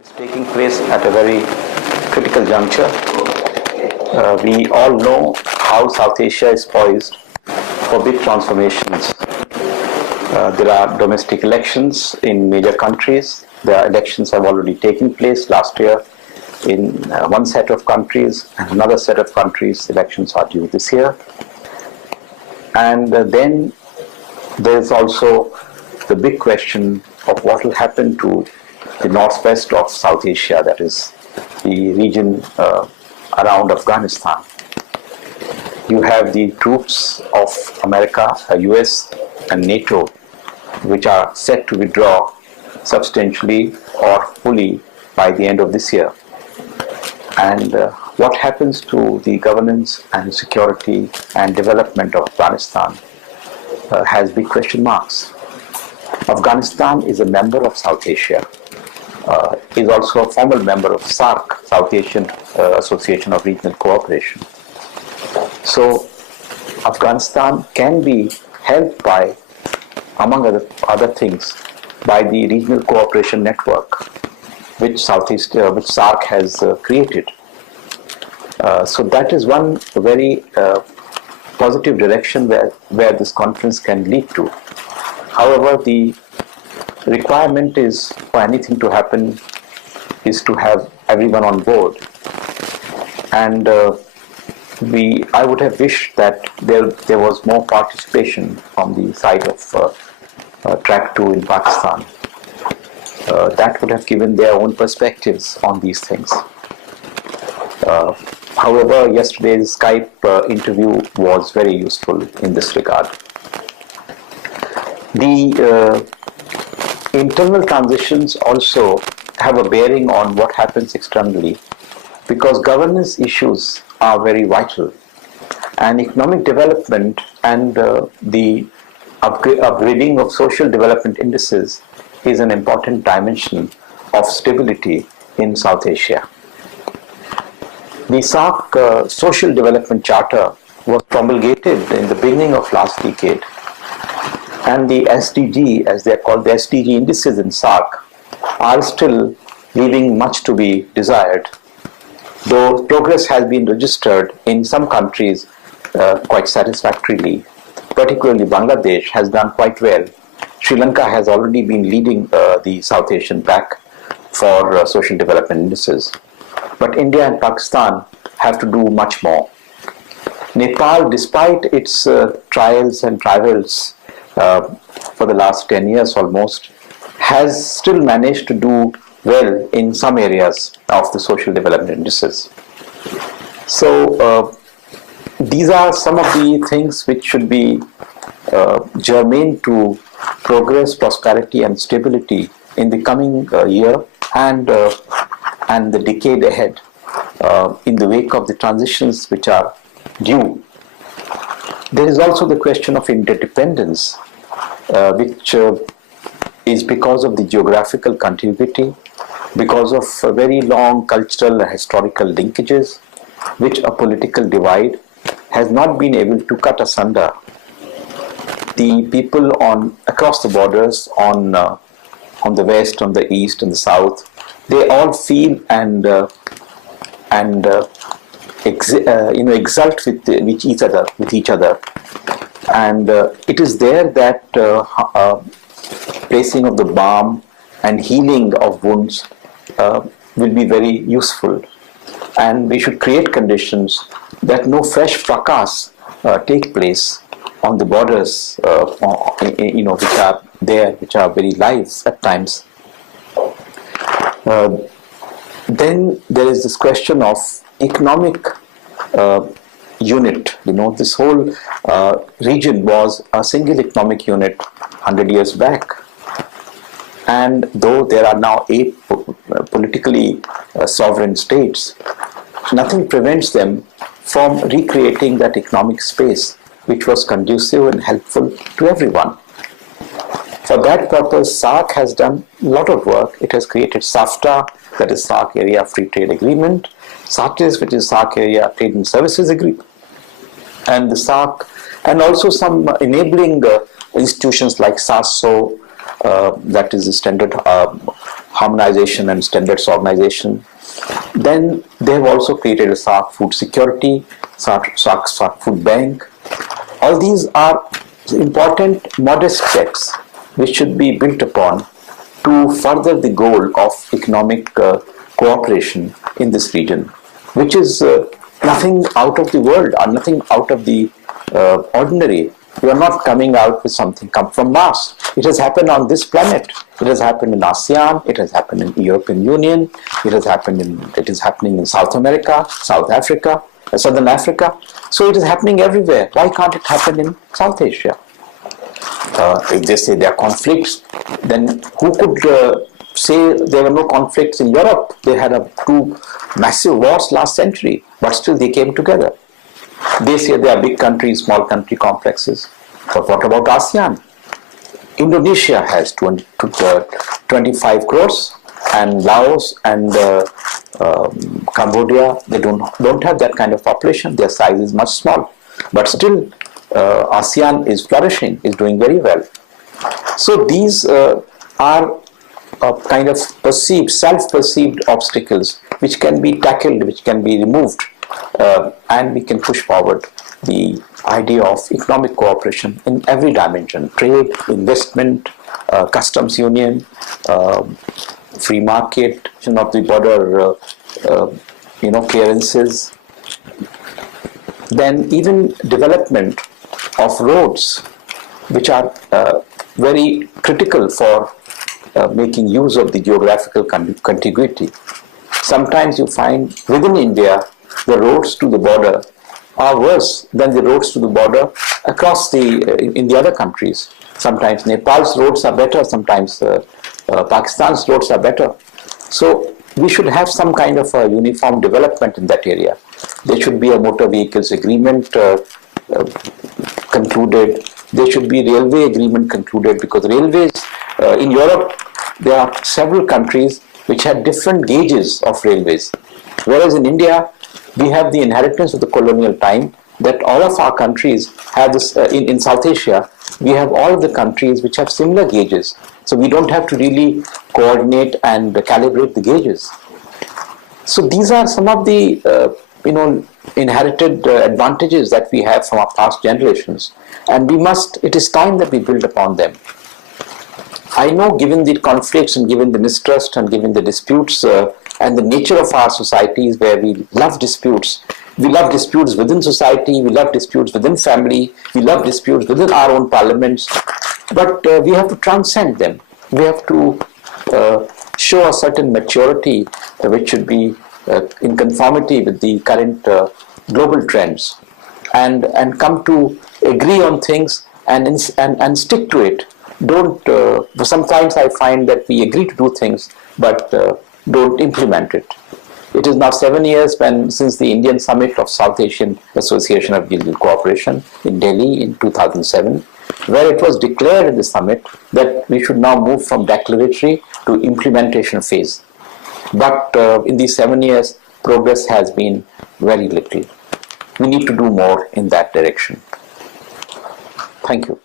It's taking place at a very critical juncture. We all know how South Asia is poised for big transformations. There are domestic elections in major countries. The elections have already taken place last year in one set of countries, and another set of countries elections are due this year. And then there is also the big question of what will happen to the northwest of South Asia, that is the region around Afghanistan. You have the troops of America, US and NATO, which are set to withdraw substantially or fully by the end of this year. And what happens to the governance and security and development of Afghanistan has big question marks. Afghanistan is a member of South Asia, is also a formal member of SAARC, South Asian Association of Regional Cooperation. So Afghanistan can be helped by, among other things, by the regional cooperation network which SAARC has created. So that is one very positive direction where this conference can lead to. However, the requirement is for anything to happen is to have everyone on board. And I would have wished that there was more participation on the side of Track 2 in Pakistan. That would have given their own perspectives on these things. However, yesterday's Skype interview was very useful in this regard. The internal transitions also have a bearing on what happens externally, because governance issues are very vital, and economic development and the upgrading of social development indices is an important dimension of stability in South Asia. The SAARC Social Development Charter was promulgated in the beginning of last decade, and the SDG, as they are called, the SDG indices in SAARC, are still leaving much to be desired, though progress has been registered in some countries quite satisfactorily. Particularly Bangladesh has done quite well. Sri Lanka has already been leading the South Asian pack for social development indices. But India and Pakistan have to do much more. Nepal, despite its trials and travails for the last 10 years almost, has still managed to do well in some areas of the social development indices. So these are some of the things which should be germane to progress, prosperity and stability in the coming year and the decade ahead, in the wake of the transitions which are due. There is also the question of interdependence, which is because of the geographical contiguity, because of very long cultural and historical linkages, which a political divide has not been able to cut asunder. The people across the borders on the west, on the east, and the south, they all feel and exult with each other, and it is there that placing of the balm and healing of wounds will be very useful, and we should create conditions that no fresh fracas take place on the borders, which are there, which are very live at times. Then there is this question of economic unit. This whole region was a single economic unit 100 years back. And though there are now 8 politically sovereign states, nothing prevents them from recreating that economic space, which was conducive and helpful to everyone. For that purpose, SAARC has done a lot of work. It has created SAFTA, that is SAARC Area Free Trade Agreement, SAARCIS, which is SAARC Area Trade and Services Agreement, and the SAARC, and also some enabling institutions like SASO, that is the Standard Harmonization and Standards Organization. Then they have also created a SAARC Food Security, SAARC Food Bank. All these are important modest steps which should be built upon to further the goal of economic cooperation in this region, which is nothing out of the world or nothing out of the ordinary. We are not coming out with something come from Mars. It has happened on this planet. It has happened in ASEAN. It has happened in the European Union. It is happening in South America, South Africa, Southern Africa. So it is happening everywhere. Why can't it happen in South Asia? If they say there are conflicts, then who could say there were no conflicts in Europe? They had two massive wars last century, but still they came together. They say there are big countries, small country complexes. But what about ASEAN? Indonesia has 25 crores, and Laos and Cambodia, they don't have that kind of population. Their size is much small. But still, ASEAN is flourishing, is doing very well. So these are kind of self-perceived obstacles which can be tackled, which can be removed, and we can push forward the idea of economic cooperation in every dimension: trade, investment, customs union, free market, of the border, clearances. Then even development of roads, which are very critical for making use of the geographical contiguity. Sometimes you find within India, the roads to the border are worse than the roads to the border across in the other countries. Sometimes Nepal's roads are better, sometimes Pakistan's roads are better. So we should have some kind of a uniform development in that area. There should be a motor vehicles agreement concluded. There should be railway agreement concluded, because railways in Europe, there are several countries which had different gauges of railways. Whereas in India, we have the inheritance of the colonial time, that all of our countries have this, in South Asia, we have all of the countries which have similar gauges. So we don't have to really coordinate and calibrate the gauges. So these are some of the inherited advantages that we have from our past generations, and it is time that we build upon them. I know, given the conflicts and given the mistrust and given the disputes and the nature of our societies, where we love disputes within society, we love disputes within family, we love disputes within our own parliaments, but we have to transcend them. We have to show a certain maturity which should be in conformity with the current global trends, and come to agree on things and stick to it. Sometimes I find that we agree to do things, but don't implement it. It is now 7 years since the Indian Summit of South Asian Association of Legal Cooperation in Delhi in 2007, where it was declared in the summit that we should now move from declaratory to implementation phase. But in these 7 years, progress has been very little. We need to do more in that direction. Thank you.